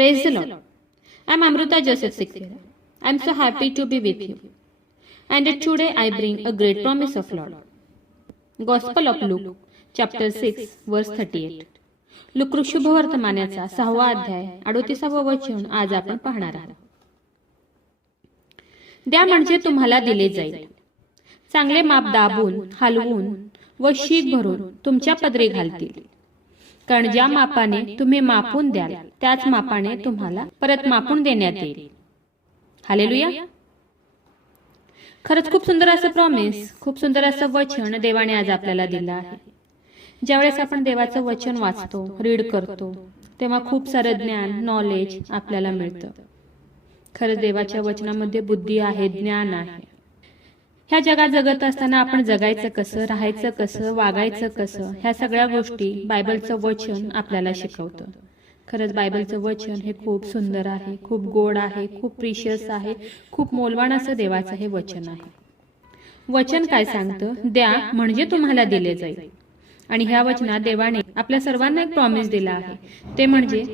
Praise the Lord. I'm Amruta Joseph Sikfera. I'm so happy to be with you. And today I bring a great promise of Lord. Gospel of Luke, chapter 6, verse 38. Look शुभवर्तमानाचा 6वा अध्याय 38वे वचन आज आपण पाहणार आहोत. द्या म्हणजे तुम्हाला दिले जाईल. चांगले माप दाबून, हलवून व शीक भरून तुमच्या पदरी घालतील. कारण ज्या मापाने तुम्ही मापून द्याल त्याच मापाने तुम्हाला परत मापून देण्यात येईल. हालेलुया. खरंच खूप सुंदर असं प्रॉमिस, खूप सुंदर असं वचन देवाने आज आपल्याला दिलं आहे. ज्यावेळेस आपण देवाचं वचन वाचतो, रीड करतो, तेव्हा खूप सारं ज्ञान, नॉलेज आपल्याला मिळतं. खरंच देवाच्या वचनामध्ये बुद्धी आहे, ज्ञान आहे. ह्या जगात जगत असताना आपण जगायचं कसं, राहायचं कसं, वागायचं कसं, ह्या सगळ्या गोष्टी बायबलचं वचन आपल्याला शिकवतं. खरंच बायबलचं वचन हे खूप सुंदर आहे, खूप गोड आहे, खूप प्रिशियस आहे, खूप मौल्यवान असं देवाचं हे वचन आहे. वचन काय सांगतं? द्या म्हणजे तुम्हाला दिले जाईल. आणि ह्या वचनात देवाने आपल्या सर्वांना एक प्रॉमिस दिला आहे. ते म्हणजे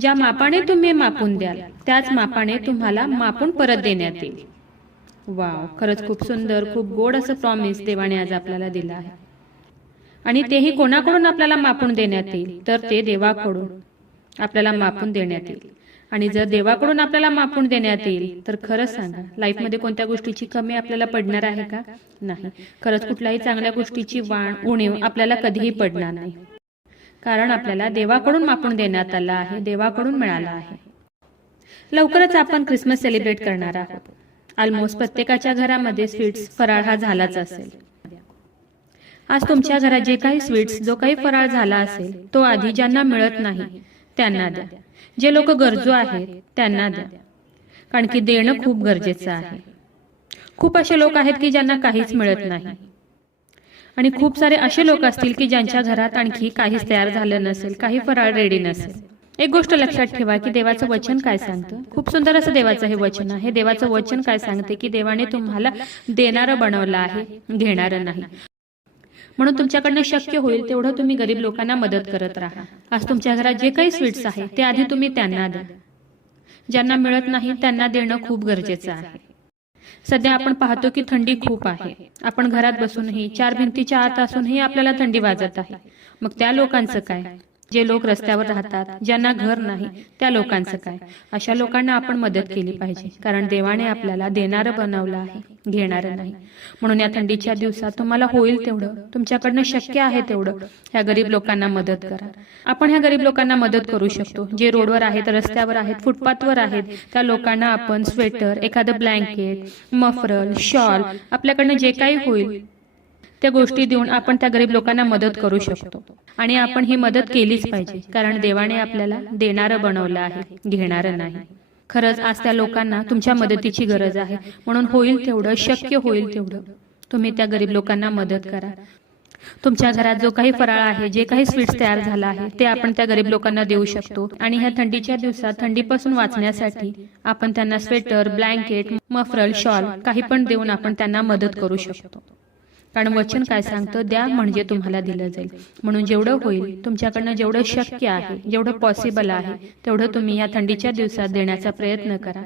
ज्या मापाने तुम्ही मापून द्याल त्याच मापाने तुम्हाला मापून परत देण्यात येईल. वाव, खरंच खूप सुंदर, खूप गोड असं प्रॉमिस देवाने आज आपल्याला दिलं आहे. आणि तेही कोणाकडून आपल्याला मापून देण्यात येईल? तर ते देवाकडून आपल्याला मापून देण्यात येईल. आणि जर देवाकडून आपल्याला मापून देण्यात येईल तर खरंच सांगा, लाईफमध्ये कोणत्या गोष्टीची कमी आपल्याला पडणार आहे का? नाही. खरंच कुठल्याही चांगल्या गोष्टीची उणीव आपल्याला कधीही पडणार नाही. कारण आपल्याला देवाकडून मापून देण्यात आलं आहे, देवाकडून मिळालं आहे. लवकरच आपण ख्रिसमस सेलिब्रेट करणार आहोत. ऑलमोस्ट प्रत्येकाच्या घरामध्ये स्वीट्स, फराळ हा झालाच असेल. आज तुमच्या घरात जे काही स्वीट्स, जो काही फराळ झाला असेल तो आधी ज्यांना मिळत नाही त्यांना द्या. जे लोक गरजू आहेत त्यांना द्या. कारण की देणं खूप गरजेचं आहे. खूप असे लोक आहेत की ज्यांना काहीच मिळत नाही. आणि खूप सारे असे लोक असतील की ज्यांच्या घरात आणखी काहीच तयार झालं नसेल, काही फराळ रेडी नसेल. एक गोष्ट लक्षात ठेवा की देवाचं वचन काय सांगतं. खूप सुंदर असं देवाचं हे वचन आहे. देवाचं वचन काय सांगते की देवाने तुम्हाला देणारं बनवलं आहे, घेणारं नाही. म्हणून तुमच्याकडनं शक्य होईल तेवढं तुम्ही गरीब लोकांना मदत करत राहा. आज तुमच्या घरात जे काही स्वीट्स आहे ते आधी तुम्ही त्यांना द्या. ज्यांना मिळत नाही त्यांना देणं खूप गरजेचं आहे. सध्या आपण पाहतो की थंडी खूप आहे. आपण घरात बसूनही, चार भिंतीच्या आत असूनही आपल्याला थंडी वाजत आहे. मग त्या लोकांचं काय? जे लोक रस्त्यावर राहतात, ज्यांना घर नाही, त्या लोकांचं काय? अशा लोकांना आपण मदत केली पाहिजे. कारण देवाने आपल्याला देणारं बनवलं आहे, घेणारं नाही. म्हणून या थंडीच्या दिवसात तुम्हाला होईल तेवढं, तुमच्याकडनं शक्य आहे तेवढं ह्या गरीब लोकांना मदत करा. आपण ह्या गरीब लोकांना मदत करू शकतो. जे रोडवर आहेत, रस्त्यावर आहेत, फुटपाथवर आहेत, त्या लोकांना आपण स्वेटर, एखादं ब्लँकेट, मफरल, शॉल, आपल्याकडनं जे काही होईल त्या गोष्टी देऊन आपण त्या गरीब लोकांना मदत करू शकतो. आणि आपण ही मदत केलीच पाहिजे. कारण देवाने आपल्याला देणारं बनवलं आहे, घेणारं नाही. खरंच आज त्या लोकांना तुमच्या मदतीची गरज आहे. म्हणून होईल तेवढं, शक्य होईल तेवढं तुम्ही त्या गरीब लोकांना मदत करा. तुमच्या घरात जो काही फराळ आहे, जे काही स्वीट्स तयार झाला आहे ते आपण त्या गरीब लोकांना देऊ शकतो. आणि ह्या थंडीच्या दिवसात थंडीपासून वाचण्यासाठी आपण त्यांना स्वेटर, ब्लँकेट, मफरल, शॉल काही पण देऊन आपण त्यांना मदत करू शकतो. कारण वचन काय सांगतं? द्या म्हणजे तुम्हाला दिलं जाईल. म्हणून जेवढं होईल, तुमच्याकडनं जेवढं शक्य आहे, जेवढं पॉसिबल आहे तेवढं तुम्ही या थंडीच्या दिवसात देण्याचा प्रयत्न करा.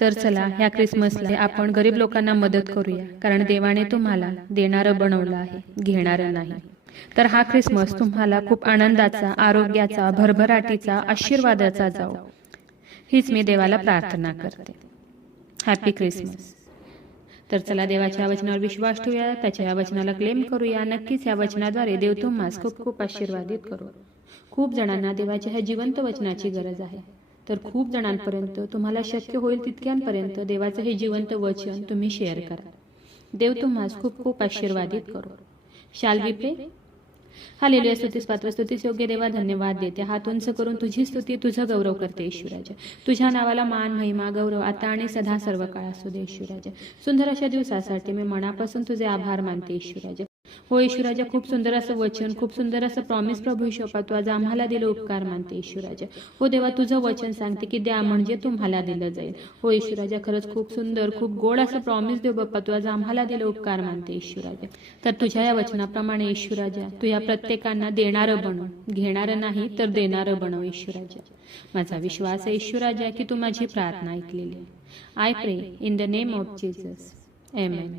तर चला, ह्या ख्रिसमसला आपण गरीब लोकांना मदत करूया. कारण देवाने तुम्हाला देणारं बनवलं आहे, घेणारं नाही. तर हा ख्रिसमस तुम्हाला खूप आनंदाचा, आरोग्याचा, भरभराटीचा, आशीर्वादाचा जाओ, हीच मी देवाला प्रार्थना करते. Happy Christmas. तर चला, देवाच्या वचनावर विश्वास ठेवूया, त्याच्या या वचनाला क्लेम करूया. नक्कीच या वचनाद्वारे देव तुम्हाला खूप खूप आशीर्वादित करू. खूप जणांना देवाच्या ह्या जिवंत वचनाची गरज आहे. तर खूप जणांपर्यंत, तुम्हाला शक्य होईल तितक्यांपर्यंत देवाचं हे जिवंत वचन तुम्ही शेअर करा. देव तुम्हाला खूप खूप आशीर्वादित करू. शाल वी प्रे? हालेलुया. स्तुतीस पात्र, स्तुतीस योग्य देवा, धन्यवाद देते. हात उंच करून तुझी स्तुती, तुझं गौरव करते ईश्वराच्या. तुझ्या नावाला मान, महिमा, गौरव आता आणि सदा सर्व काळ असू दे ईश्वराच्या. सुंदर अशा दिवसासाठी मी मनापासून तुझे आभार मानते ईश्वराच्या. हो येशूराजा, खूप सुंदर असं वचन, खूप सुंदर असं प्रॉमिस प्रभू येशू बाप्पा तू आज आम्हाला दिलं उपकार मानते येशूराजा. हो देवा, तुझं वचन सांगते की द्या म्हणजे तुम्हाला दिलं जाईल. हो येशूराजा, खरंच खूप सुंदर, खूप गोड असं प्रॉमिस देव बाप्पा तू आज आम्हाला दिलं उपकार मानते येशूराजा. तर तुझ्या या वचनाप्रमाणे येशूराजा तू या प्रत्येकांना देणारं बनव, घेणारं नाही तर देणारं बनव येशूराजा. माझा विश्वास आहे येशूराजा की तू माझी प्रार्थना ऐकलेली. आय प्रे in the name of Jesus. Amen.